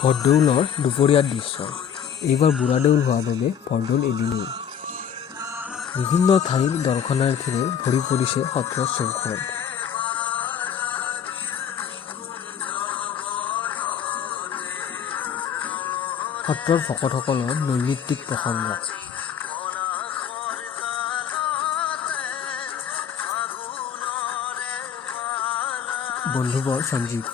বৰদৌলৰ দুপৰীয়াৰ দৃশ্য। এইবাৰ বুঢ়াদেউল হোৱা বাবে বৰদৌল এদিনেই। বিভিন্ন ঠাইৰ দৰ্শনাৰ্থীৰে ভৰি পৰিছে সত্ৰৰ চৌহদ। সত্ৰৰ ভকতসকলৰ নৈমিত্তিক প্ৰসংগ। বন্ধুবৰ সঞ্জীৱ।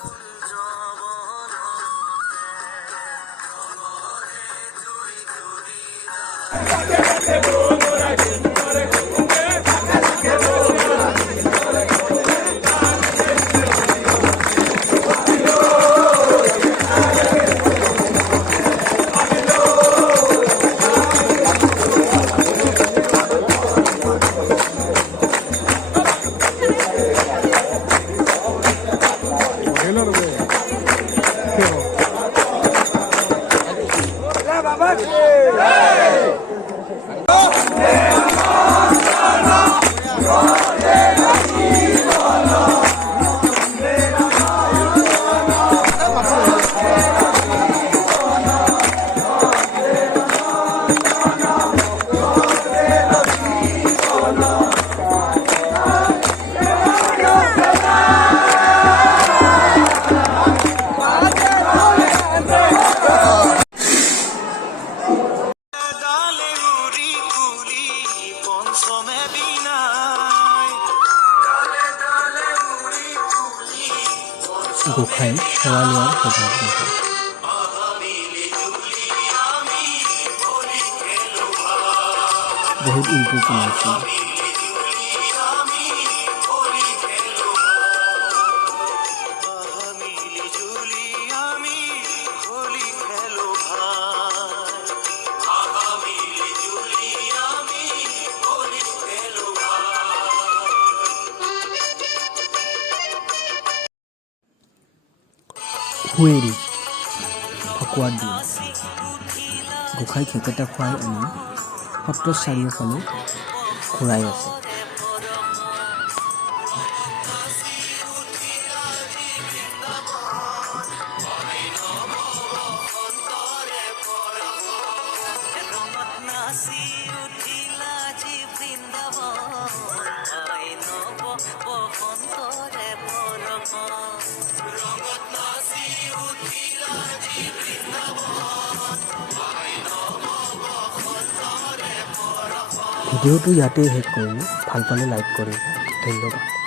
গোসাঁই সেৱা লোৱাৰ সৌভাগ্য হয়। বহুত ইউটিউব ওলাইছে। হুৱেৰি ফাকুৱাৰ দিন। গোসাঁই খেকেটা খুৱাই আনি সত্ৰৰ চাৰিওফালে ঘূৰাই আছে। ভিডিঅ'টো ইয়াতেই শেষ কৰিলোঁ। ভাল পালে লাইক কৰিব। ধন্যবাদ।